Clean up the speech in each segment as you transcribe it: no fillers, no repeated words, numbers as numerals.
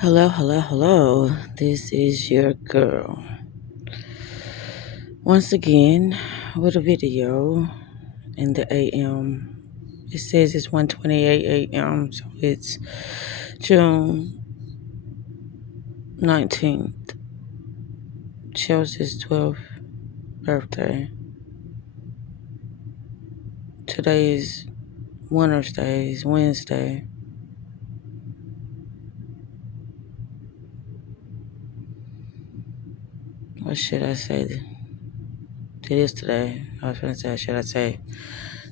Hello, hello, hello. This is your girl. Once again with a video in the AM. It says it's 1:28 AM, so it's June 19th, Chelsea's 12th birthday. Today is Winter's Day, it's Wednesday. What should I say? It is today. I was going to say, should I say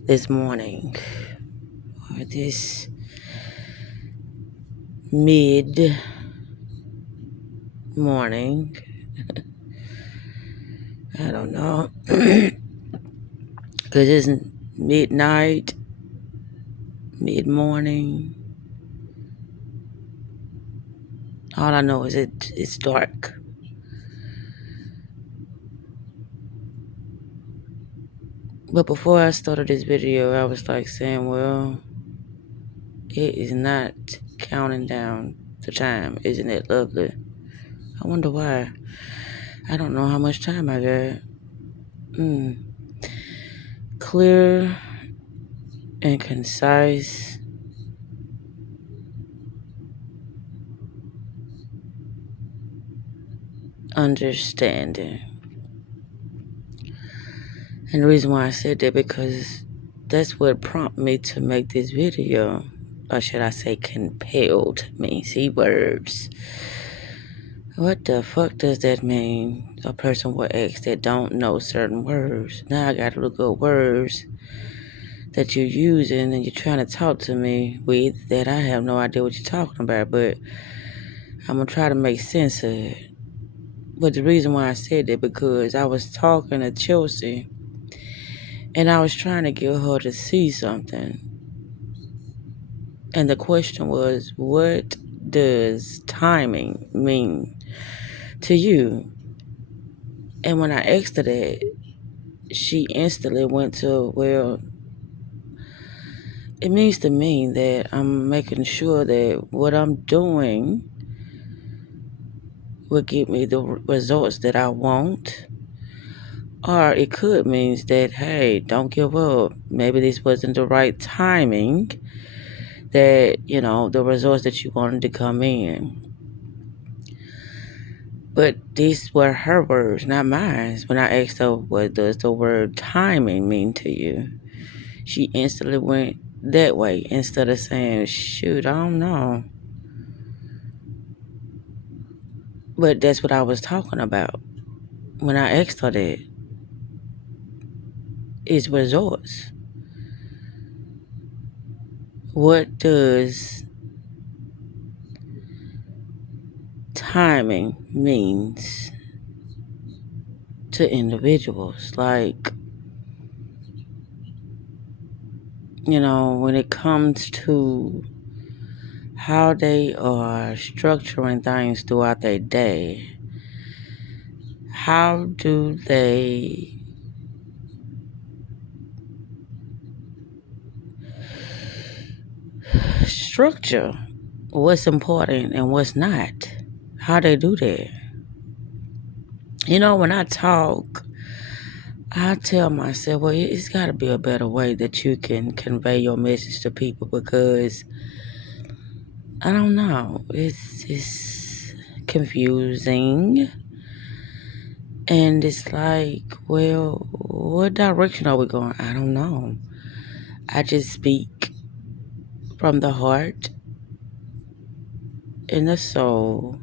this morning or this mid morning? I don't know. Because it's midnight, mid-morning. All I know is it's dark. But before I started this video, I was like saying, well, it is not counting down the time. Isn't it lovely? I wonder why. I don't know how much time I got. Clear and concise. Understanding. And the reason why I said that because that's what prompted me to make this video. Or should I say compelled me. See, words. What the fuck does that mean? A person will ask that don't know certain words. Now I gotta look up words that you're using and you're trying to talk to me with that I have no idea what you're talking about, but I'm gonna try to make sense of it. But the reason why I said that because I was talking to Chelsea and I was trying to get her to see something. And the question was, what does timing mean to you? And when I asked her that, she instantly went to, well, it means to me that I'm making sure that what I'm doing will give me the results that I want. Or it could mean that, hey, don't give up. Maybe this wasn't the right timing that, the results that you wanted to come in. But these were her words, not mine. When I asked her, what does the word timing mean to you? She instantly went that way instead of saying, shoot, I don't know. But that's what I was talking about when I asked her that. Is results. What does timing means to individuals? Like, when it comes to how they are structuring things throughout their day, how do they structure what's important and what's not? How they do that? When I talk, I tell myself, well, it's got to be a better way that you can convey your message to people because I don't know. It's confusing. And it's like, well, what direction are we going? I don't know. I just speak from the heart and the soul.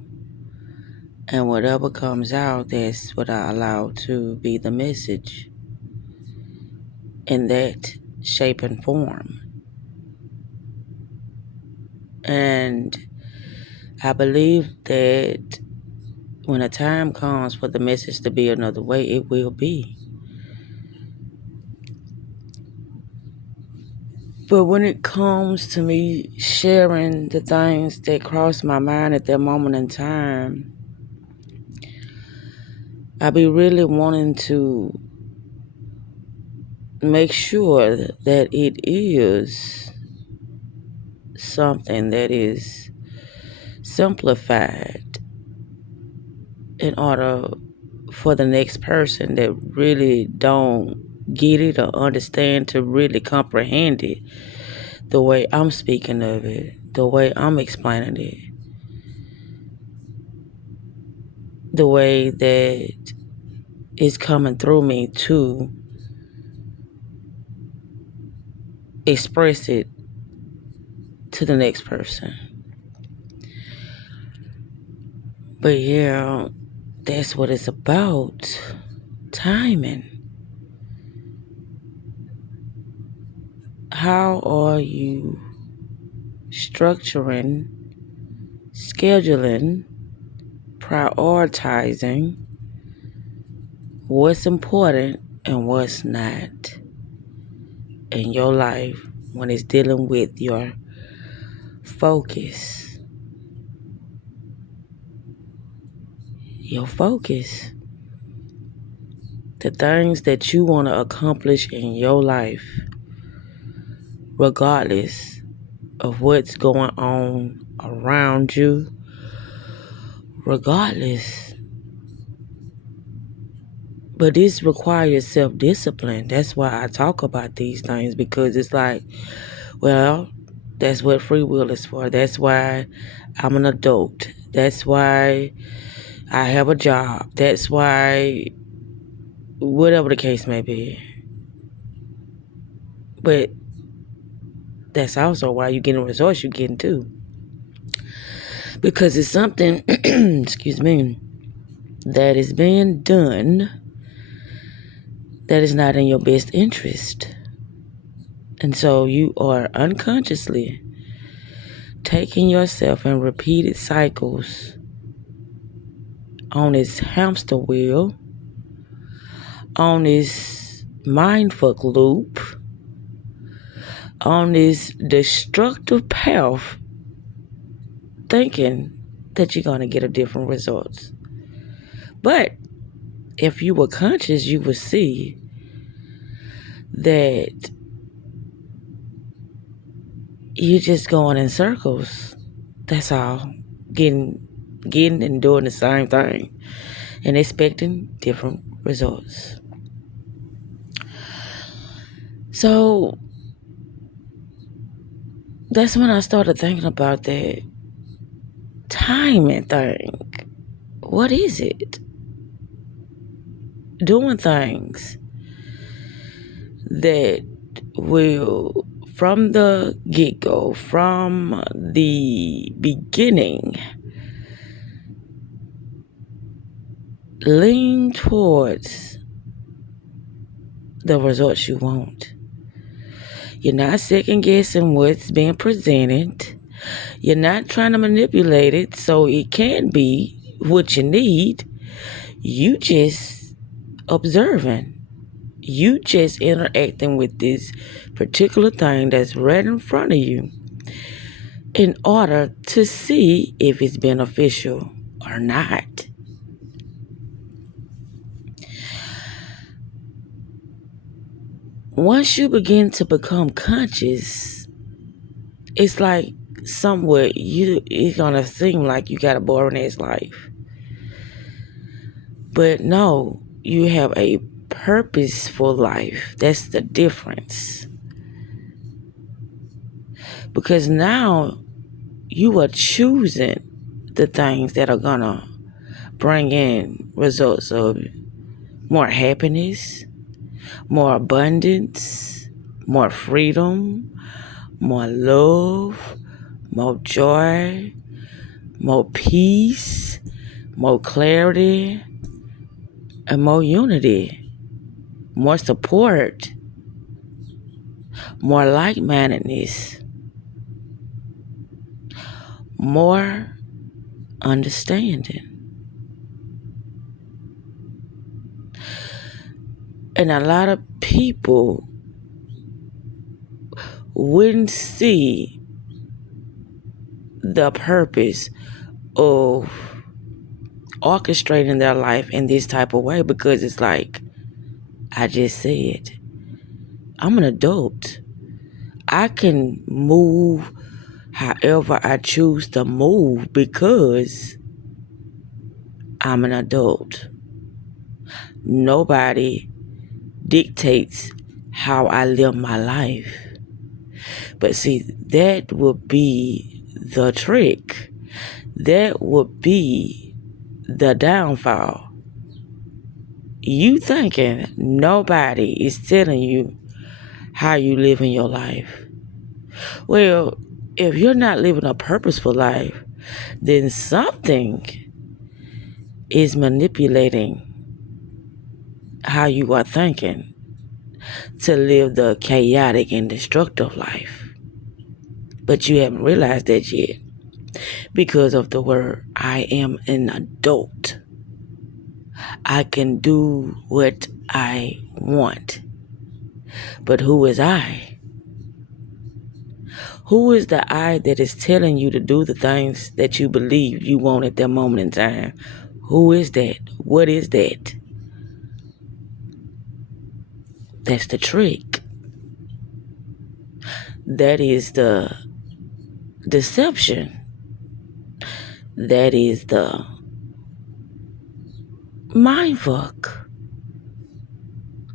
And whatever comes out, that's what I allow to be the message in that shape and form. And I believe that when a time comes for the message to be another way, it will be. But when it comes to me sharing the things that cross my mind at that moment in time, I be really wanting to make sure that it is something that is simplified in order for the next person that really don't get it or understand to really comprehend it the way I'm speaking of it, the way I'm explaining it, the way that it's coming through me to express it to the next person. But yeah, that's what it's about. Timing. How are you structuring, scheduling, prioritizing what's important and what's not in your life when it's dealing with your focus? Your focus. The things that you want to accomplish in your life, regardless of what's going on around you, regardless. But this requires self-discipline. That's why I talk about these things, because it's like, well, that's what free will is for. That's why I'm an adult. That's why I have a job. That's why, whatever the case may be. But that's also why you're getting the results you're getting too. Because it's something, excuse me, that is being done that is not in your best interest. And so you are unconsciously taking yourself in repeated cycles on this hamster wheel, on this mindfuck loop, on this destructive path, thinking that you're going to get a different results. But if you were conscious, you would see that you're just going in circles. That's all. Getting and doing the same thing and expecting different results. So that's when I started thinking about that timing thing. What is it? Doing things that will, from the get-go, from the beginning, lean towards the results you want. You're not second guessing what's being presented. You're not trying to manipulate it so it can be what you need. You just observing. You just interacting with this particular thing that's right in front of you in order to see if it's beneficial or not. Once you begin to become conscious, it's like somewhat it's gonna seem like you got a boring ass life. But no, you have a purposeful life. That's the difference. Because now you are choosing the things that are gonna bring in results of more happiness, more abundance, more freedom, more love, more joy, more peace, more clarity, and more unity, more support, more like-mindedness, more understanding. And a lot of people wouldn't see the purpose of orchestrating their life in this type of way, because it's like I just said, I'm an adult. I can move However I choose to move because I'm an adult. Nobody dictates how I live my life. But see, that would be the trick. That would be the downfall. You thinking nobody is telling you how you live in your life. Well, if you're not living a purposeful life, then something is manipulating how you are thinking to live the chaotic and destructive life. But you haven't realized that yet because of the word, I am an adult. I can do what I want. But who is I? Who is the I that is telling you to do the things that you believe you want at that moment in time? Who is that? What is that? That's the trick. That is the deception. That is the mindfuck.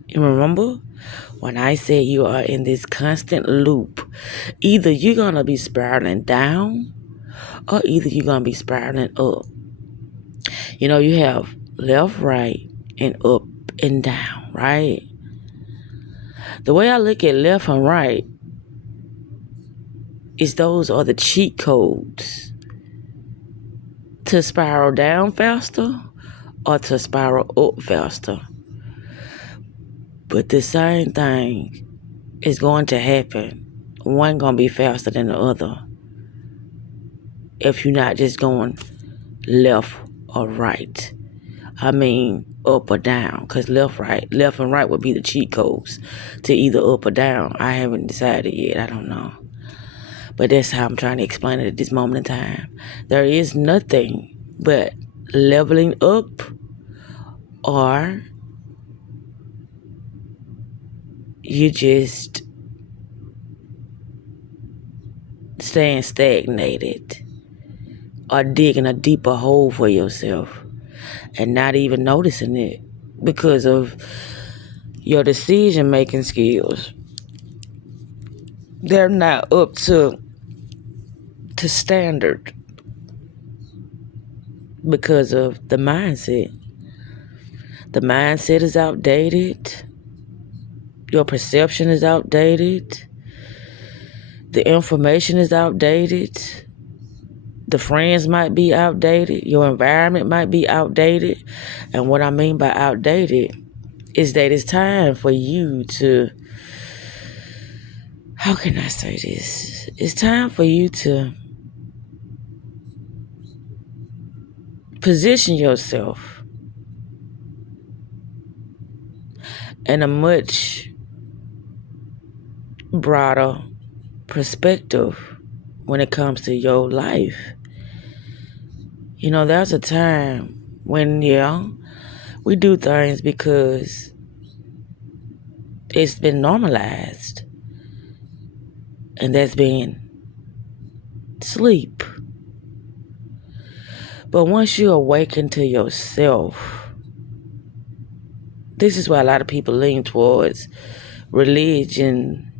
You remember when I said you are in this constant loop? Either you're going to be spiraling down or either you're going to be spiraling up. You know, you have left, right, and up and down, right? The way I look at left and right is those are the cheat codes to spiral down faster or to spiral up faster. But the same thing is going to happen. One going to be faster than the other if you're not just going left or right. I mean up or down, because left and right would be the cheat codes to either up or down. I haven't decided yet. I don't know. But that's how I'm trying to explain it at this moment in time. There is nothing but leveling up or you just staying stagnated or digging a deeper hole for yourself and not even noticing it because of your decision-making skills. They're not up to standard because of the mindset. The mindset is outdated. Your perception is outdated. The information is outdated. The friends might be outdated. Your environment might be outdated. And what I mean by outdated is that it's time for you to, how can I say this? It's time for you to position yourself in a much broader perspective when it comes to your life. You know, there's a time when, we do things because it's been normalized. And that's being sleep. But once you awaken to yourself, this is why a lot of people lean towards religion,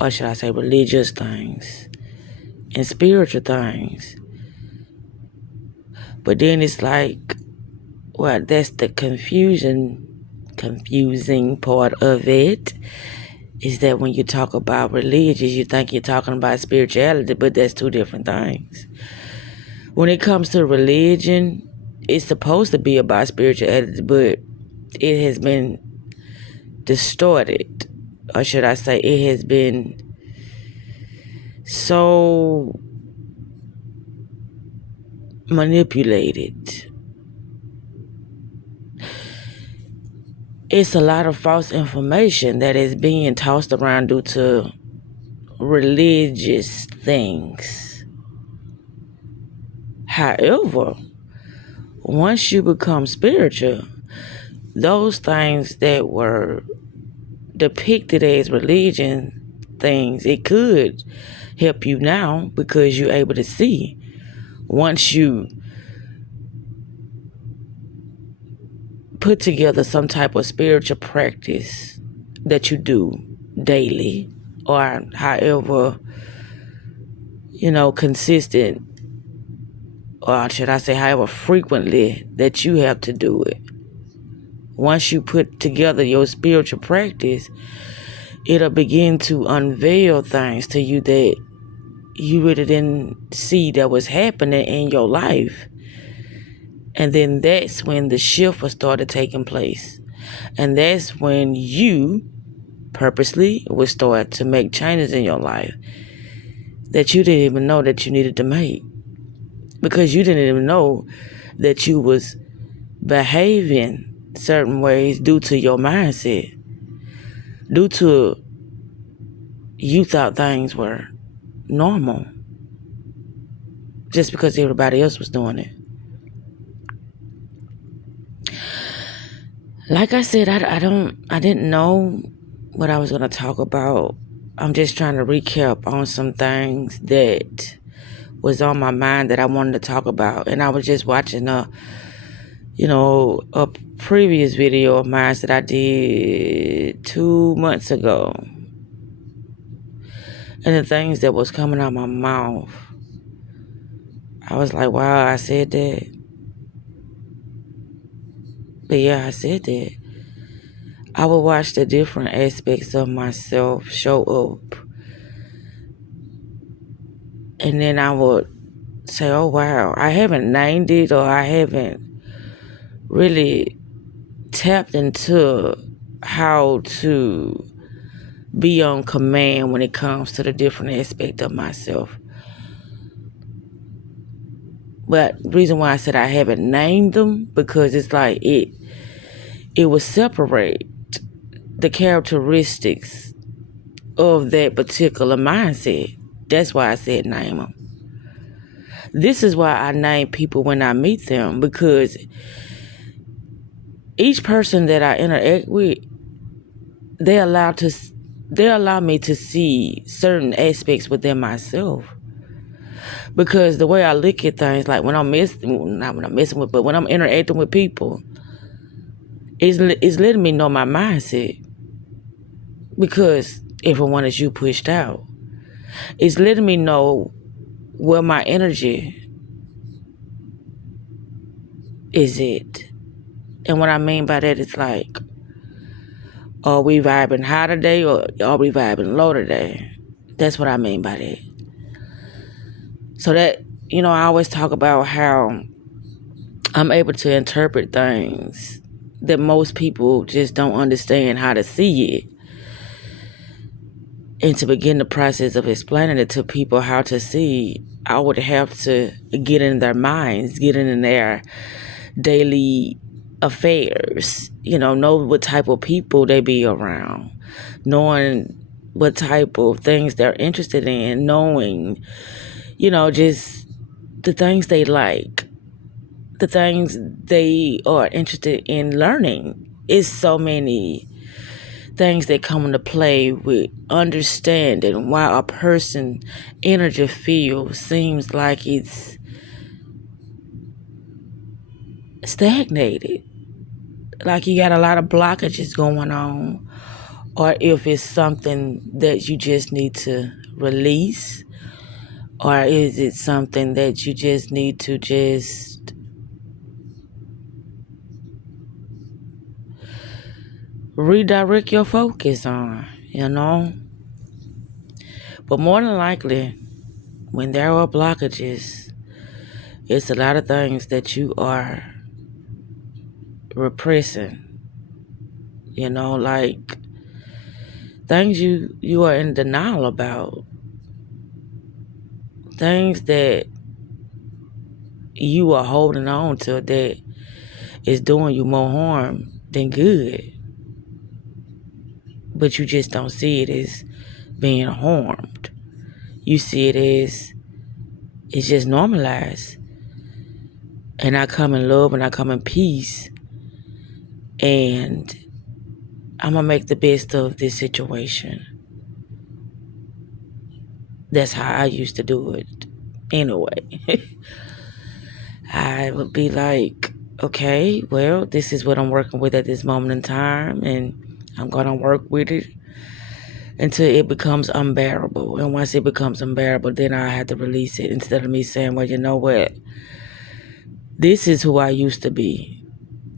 or should I say religious things, and spiritual things. But then it's like, well, that's the confusing part of it, is that when you talk about religious, you think you're talking about spirituality, but that's two different things. When it comes to religion, it's supposed to be about spirituality, but it has been distorted, or should I say it has been so manipulated. It's a lot of false information that is being tossed around due to religious things. However, once you become spiritual, those things that were depicted as religion things. It could help you now because you're able to see. Once you put together some type of spiritual practice that you do daily, or however, consistent, or should I say however frequently that you have to do it. Once you put together your spiritual practice, it'll begin to unveil things to you that you really didn't see that was happening in your life. And then that's when the shift will start taking place. And that's when you purposely will start to make changes in your life that you didn't even know that you needed to make. Because you didn't even know that you was behaving certain ways due to your mindset. Due to you thought things were normal. Just because everybody else was doing it. Like I said, I didn't know what I was going to talk about. I'm just trying to recap on some things that was on my mind that I wanted to talk about. And I was just watching a previous video of mine that I did 2 months ago. And the things that was coming out my mouth, I was like, wow, I said that. But yeah, I said that. I would watch the different aspects of myself show up. And then I would say, oh, wow, I haven't named it, or I haven't really tapped into how to be on command when it comes to the different aspects of myself. But the reason why I said I haven't named them, because it's like it will separate the characteristics of that particular mindset. That's why I said name them. This is why I name people when I meet them, because each person that I interact with, they allow me to see certain aspects within myself. Because the way I look at things, like when I'm interacting with people, it's letting me know my mindset. Because everyone is you pushed out. It's letting me know where my energy is it. And what I mean by that is like, are we vibing high today, or are we vibing low today? That's what I mean by that. So that, I always talk about how I'm able to interpret things that most people just don't understand how to see it. And to begin the process of explaining it to people how to see, I would have to get in their minds, get in their daily affairs, know what type of people they be around, knowing what type of things they're interested in, knowing, just the things they like, the things they are interested in learning. It's so many things that come into play with understanding why a person energy field seems like it's stagnated. Like you got a lot of blockages going on, or if it's something that you just need to release, or is it something that you just need to just redirect your focus on, But more than likely, when there are blockages, it's a lot of things that you are repressing, like things you are in denial about, things that you are holding on to that is doing you more harm than good, but you just don't see it as being harmed. You see it as it's just normalized, and I come in love and I come in peace, and I'm gonna make the best of this situation. That's how I used to do it. Anyway, I would be like, okay, well, this is what I'm working with at this moment in time, and I'm going to work with it until it becomes unbearable. And once it becomes unbearable, then I have to release it instead of me saying, well, you know what? This is who I used to be.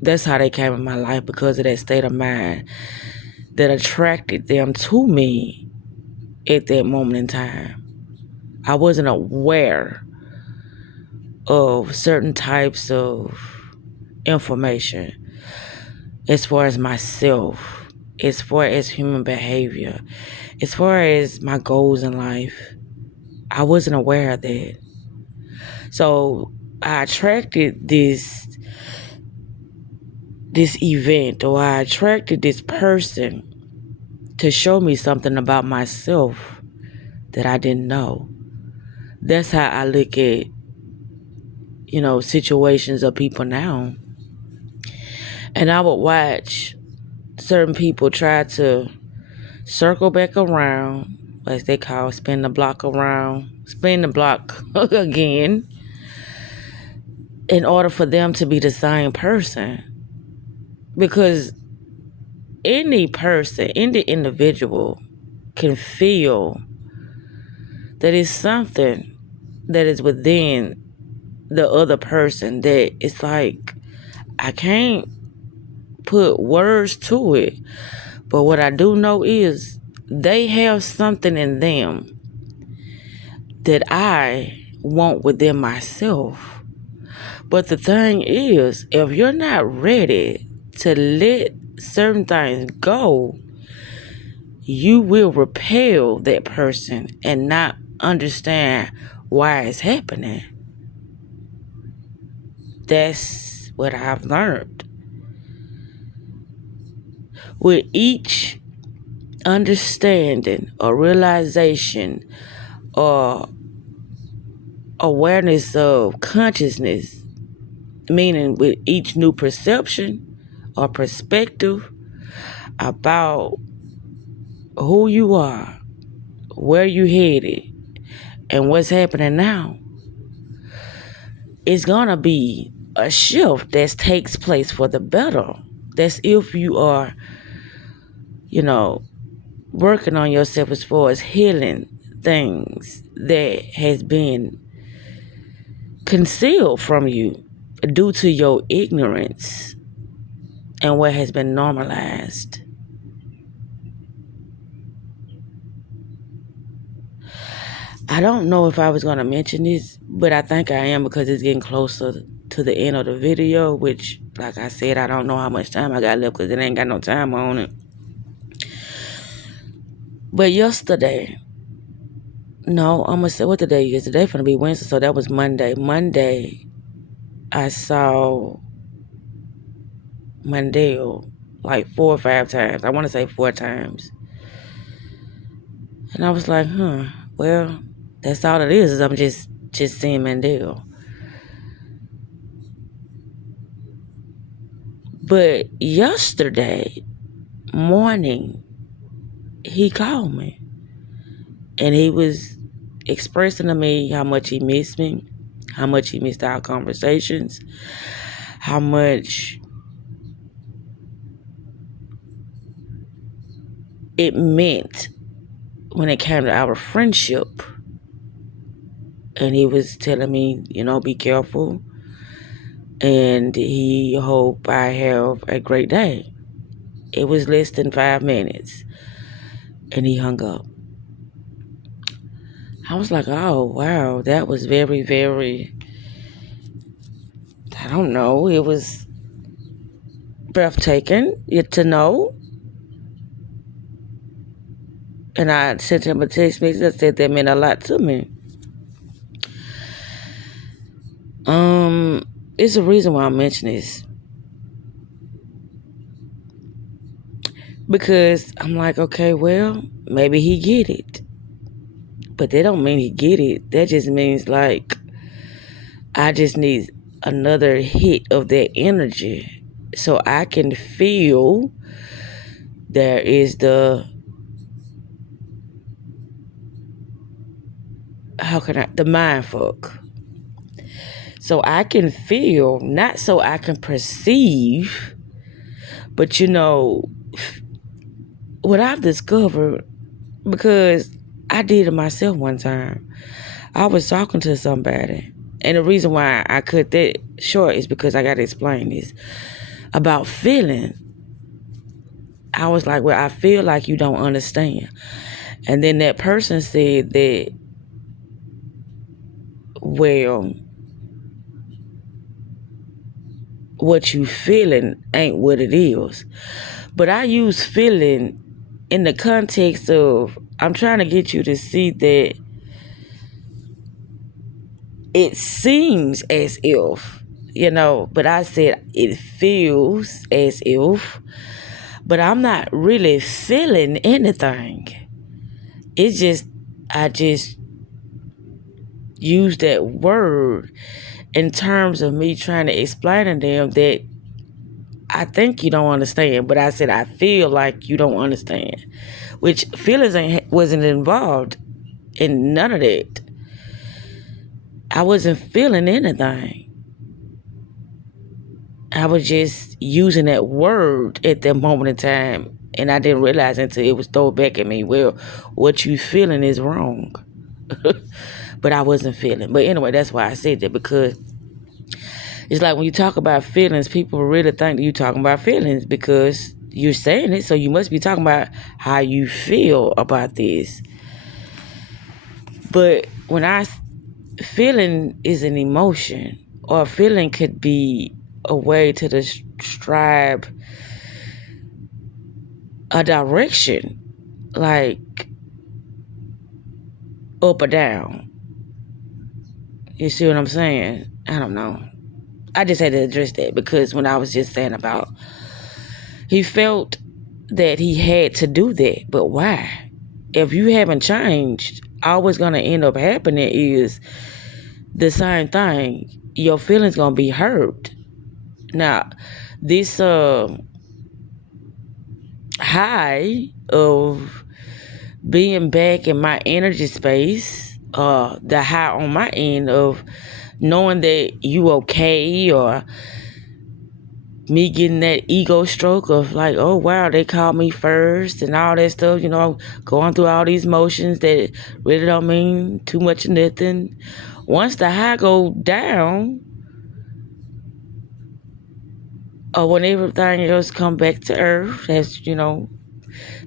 That's how they came in my life, because of that state of mind that attracted them to me at that moment in time. I wasn't aware of certain types of information as far as myself, as far as human behavior, as far as my goals in life. I wasn't aware of that. So I attracted this event, or I attracted this person to show me something about myself that I didn't know. That's how I look at, situations of people now. And I would watch certain people try to circle back around, as they call, spin the block again, in order for them to be the same person. Because any person, any individual can feel that it's something that is within the other person that it's like, I can't put words to it. But what I do know is they have something in them that I want within myself. But the thing is, if you're not ready to let certain things go, you will repel that person and not understand why it's happening. That's what I've learned. With each understanding or realization or awareness of consciousness, meaning with each new perception or perspective about who you are, where you headed, and what's happening now, it's gonna be a shift that takes place for the better. That's if you are, working on yourself as far as healing things that has been concealed from you due to your ignorance and what has been normalized. I don't know if I was going to mention this, but I think I am, because it's getting closer to the end of the video, which, like I said, I don't know how much time I got left because it ain't got no time on it. But yesterday, no, I'm going to say what today is. Today going to be Wednesday, so that was Monday. Monday, I saw Mandel like 4 or 5 times. I want to say 4 times. And I was like, well, that's all it is I'm just seeing Mandel. But yesterday morning, he called me. And he was expressing to me how much he missed me, how much he missed our conversations, how much it meant when it came to our friendship. And he was telling me, be careful. And he hope I have a great day. It was less than 5 minutes. And he hung up. I was like, oh, wow, that was very, very, I don't know, it was breathtaking to know. And I sent him a text message that said that meant a lot to me. It's a reason why I mention this. Because I'm like, okay, well, maybe he get it. But that don't mean he get it. That just means like, I just need another hit of that energy so I can feel there is the how can I, the mind fuck. So I can feel, not so I can perceive, but what I've discovered, because I did it myself one time. I was talking to somebody, and the reason why I cut that short is because I got to explain this. About feeling, I was like, well, I feel like you don't understand. And then that person said that, well, what you feeling ain't what it is. But I use feeling in the context of, I'm trying to get you to see that it seems as if, but I said it feels as if, but I'm not really feeling anything. It's just, I just use that word in terms of me trying to explain to them that I think you don't understand, but I said I feel like you don't understand, which feelings wasn't involved in none of that. I wasn't feeling anything. I was just using that word at that moment in time, and I didn't realize until it was thrown back at me, well, what you feeling is wrong. But I wasn't feeling. But anyway, that's why I said that, because it's like when you talk about feelings, people really think that you're talking about feelings because you're saying it, so you must be talking about how you feel about this. But when feeling is an emotion, or feeling could be a way to describe a direction, like up or down. You see what I'm saying? I don't know. I just had to address that, because when I was just saying about, he felt that he had to do that, but why? If you haven't changed, all what's going to end up happening is the same thing. Your feelings going to be hurt. Now, this high of being back in my energy space, the high on my end of knowing that you okay, or me getting that ego stroke of like, oh wow, they called me first and all that stuff, going through all these motions that really don't mean too much of nothing. Once the high go down, or when everything else come back to earth, as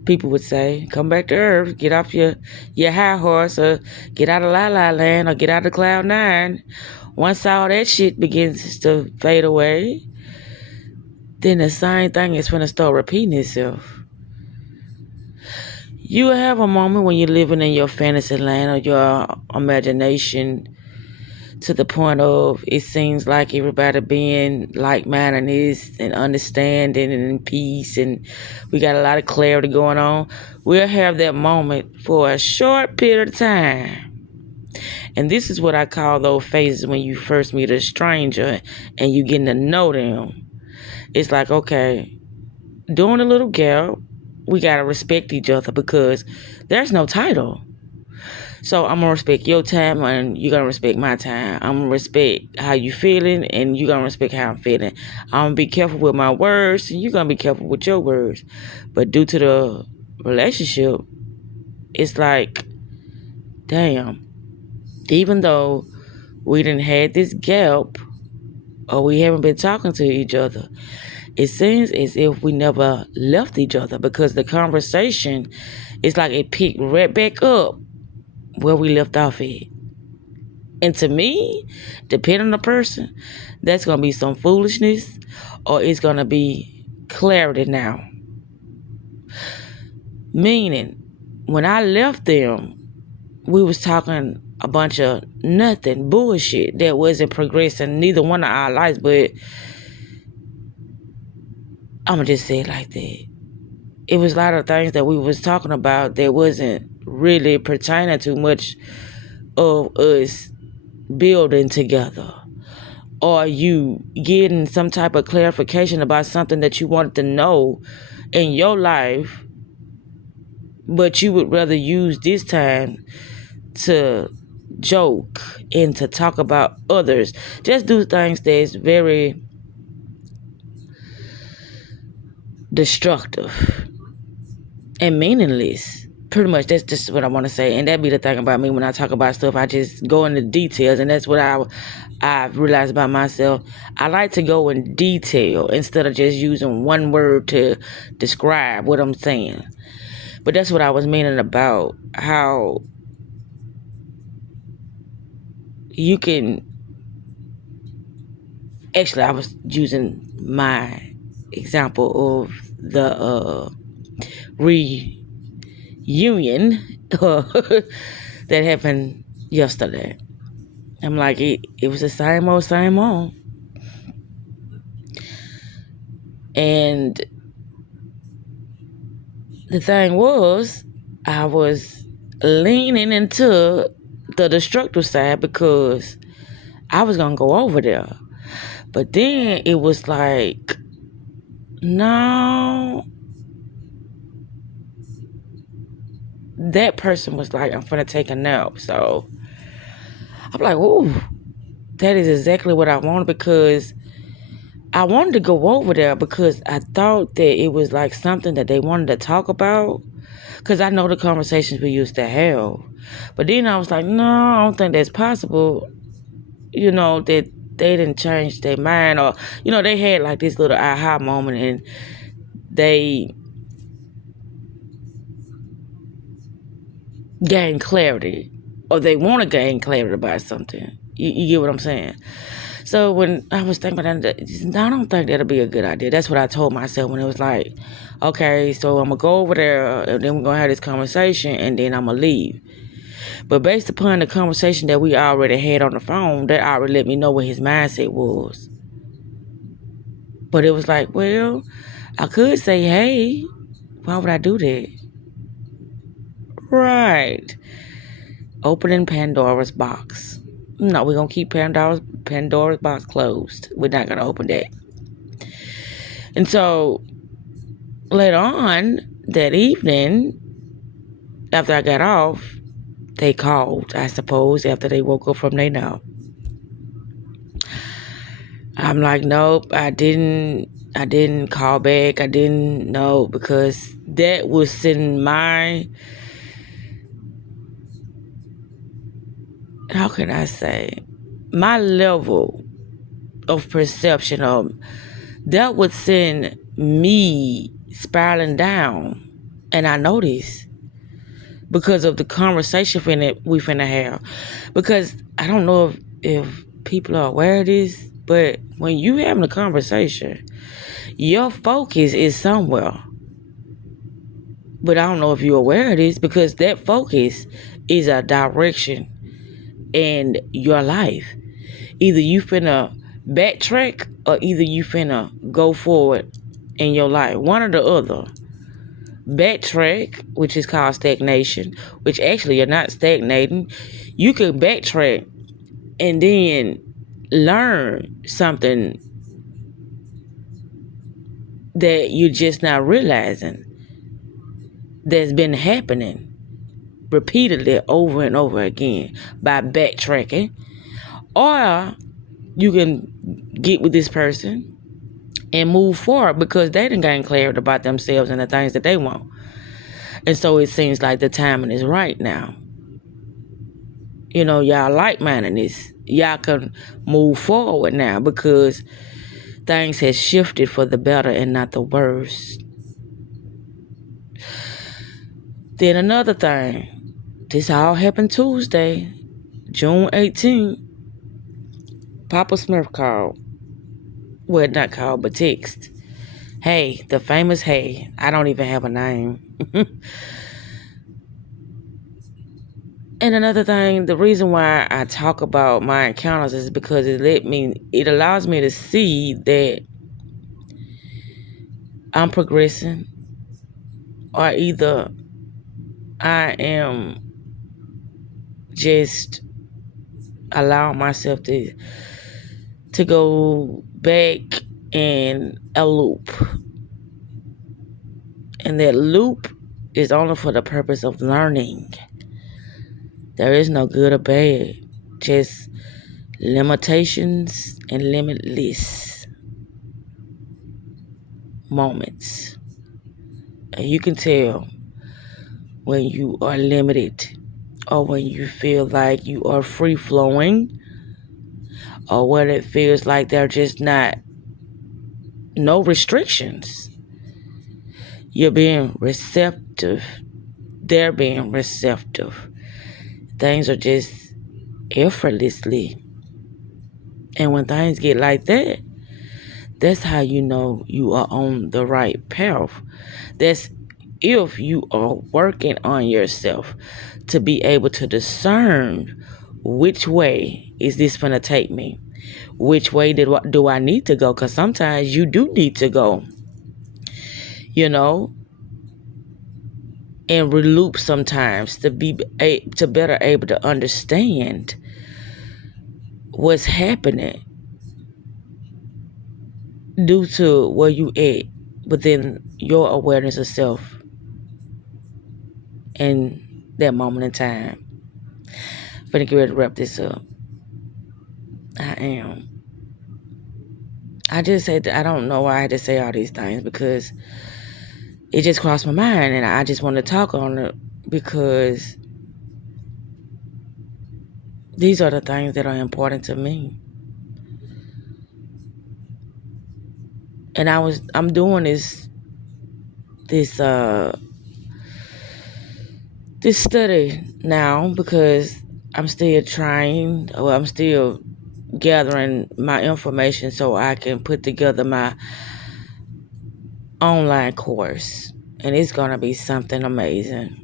people would say, come back to earth, get off your high horse, or get out of la la land, or get out of cloud nine. Once all that shit begins to fade away, then the same thing is going to start repeating itself. You have a moment when you're living in your fantasy land or your imagination, to the point of it seems like everybody being like-mindedness and understanding and in peace, and we got a lot of clarity going on. We'll have that moment for a short period of time. And this is what I call those phases when you first meet a stranger and you getting to know them. It's like, okay, during a little gap, we got to respect each other, because there's no title. So I'm going to respect your time, and you're going to respect my time. I'm going to respect how you feeling, and you're going to respect how I'm feeling. I'm going to be careful with my words, and you're going to be careful with your words. But due to the relationship, it's like, damn, even though we didn't have this gap, or we haven't been talking to each other, it seems as if we never left each other, because the conversation is like it picked right back up where we left off at. And to me, depending on the person, that's going to be some foolishness, or it's going to be clarity now. Meaning, when I left them, we was talking a bunch of nothing, bullshit that wasn't progressing neither one of our lives. But I'm going to just say it like that. It was a lot of things that we was talking about that wasn't really pertaining to much of us building together, or you getting some type of clarification about something that you wanted to know in your life, but you would rather use this time to joke and to talk about others. Just do things that's very destructive and meaningless. Pretty much, that's just what I want to say. And that be the thing about me when I talk about stuff. I just go into details, and that's what I've realized about myself. I like to go in detail instead of just using one word to describe what I'm saying. But that's what I was meaning about how you can... Actually, I was using my example of the reunion that happened yesterday. I'm like, it was the same old, same old. And the thing was, I was leaning into the destructive side because I was going to go over there. But then it was like, no. That person was like, I'm finna take a nap. So I'm like, ooh, that is exactly what I wanted, because I wanted to go over there because I thought that it was like something that they wanted to talk about, because I know the conversations we used to have. But then I was like, no, I don't think that's possible. That they didn't change their mind, or, they had like this little aha moment, and they gain clarity, or they want to gain clarity about something. You get what I'm saying? So when I was thinking about that, I don't think that'll be a good idea. That's what I told myself when it was like, okay, so I'm going to go over there, and then we're going to have this conversation, and then I'm going to leave. But based upon the conversation that we already had on the phone, that already let me know what his mindset was. But it was like, well, I could say, hey, why would I do that? Right. Opening Pandora's box. No, we're going to keep Pandora's box closed. We're not going to open that. And so later on that evening, after I got off, they called, I suppose, after they woke up from their nap. I'm like, nope, I didn't call back. I didn't know, because that was in my... how can I say? My level of perception of that would send me spiraling down. And I noticed, because of the conversation we finna have. Because I don't know if people are aware of this, but when you having a conversation, your focus is somewhere. But I don't know if you're aware of this, because that focus is a direction in your life. Either you finna backtrack, or either you finna go forward in your life. One or the other. Backtrack, which is called stagnation, which actually you're not stagnating. You could backtrack and then learn something that you're just not realizing that's been happening repeatedly over and over again by backtracking. Or you can get with this person and move forward, because they done gain clarity about themselves and the things that they want. And so it seems like the timing is right now. Y'all like-mindedness. Y'all can move forward now, because things has shifted for the better and not the worse. Then another thing. This all happened Tuesday, June 18th. Papa Smith called. Well, not called, but text. Hey, the famous Hey. I don't even have a name. And another thing, the reason why I talk about my encounters is because it allows me to see that I'm progressing, or either I am just allowing myself to go back in a loop. And that loop is only for the purpose of learning. There is no good or bad, just limitations and limitless moments. And you can tell when you are limited, or when you feel like you are free flowing, or when it feels like there are just not no restrictions. You're being receptive. They're being receptive. Things are just effortlessly. And when things get like that, that's how you know you are on the right path. That's if you are working on yourself to be able to discern which way is this going to take me. Which way do I need to go? Because sometimes you do need to go, and reloop sometimes to better able to understand what's happening due to where you at within your awareness of self in that moment in time. I'm finna get ready to wrap this up. I am. I just said I don't know why I had to say all these things, because it just crossed my mind and I just want to talk on it, because these are the things that are important to me. And I'm doing this study now because I'm still gathering my information so I can put together my online course. And it's going to be something amazing.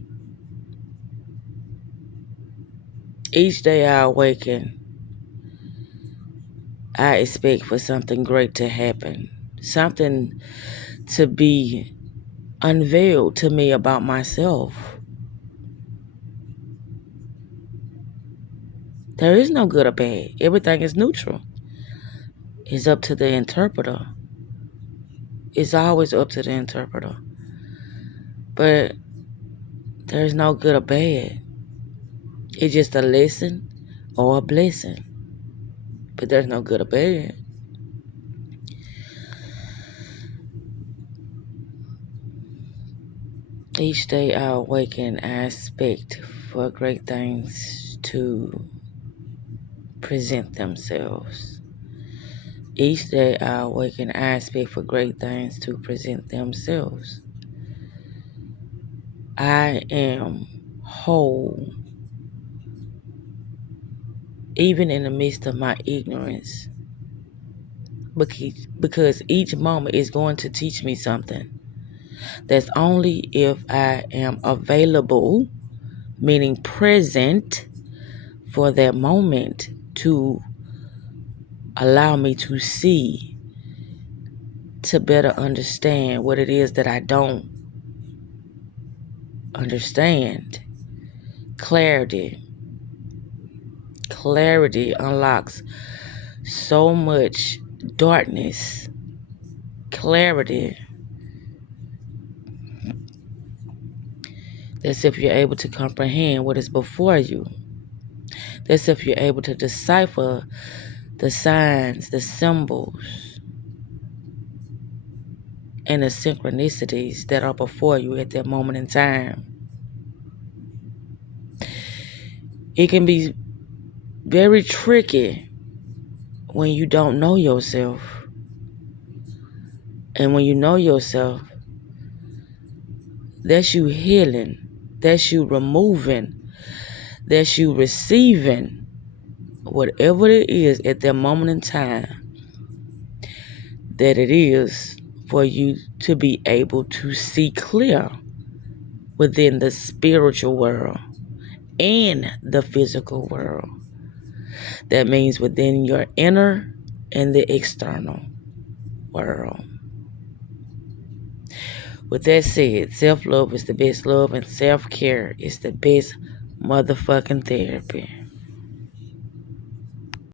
Each day I awaken, I expect for something great to happen. Something to be unveiled to me about myself. There is no good or bad. Everything is neutral. It's up to the interpreter. It's always up to the interpreter. But there's no good or bad. It's just a lesson or a blessing. But there's no good or bad. Each day I awaken, I expect for great things to present themselves. Each day I awaken, I expect for great things to present themselves. I am whole, even in the midst of my ignorance, because each moment is going to teach me something. That's only if I am available, meaning present, for that moment to allow me to see, to better understand what it is that I don't understand. Clarity unlocks so much darkness. Clarity. That's if you're able to comprehend what is before you. That's if you're able to decipher the signs, the symbols, and the synchronicities that are before you at that moment in time. It can be very tricky when you don't know yourself. And when you know yourself, that's you healing, that's you removing, that's you receiving whatever it is at that moment in time that it is for you to be able to see clear within the spiritual world and the physical world. That means within your inner and the external world. With that said, self-love is the best love and self-care is the best motherfucking therapy.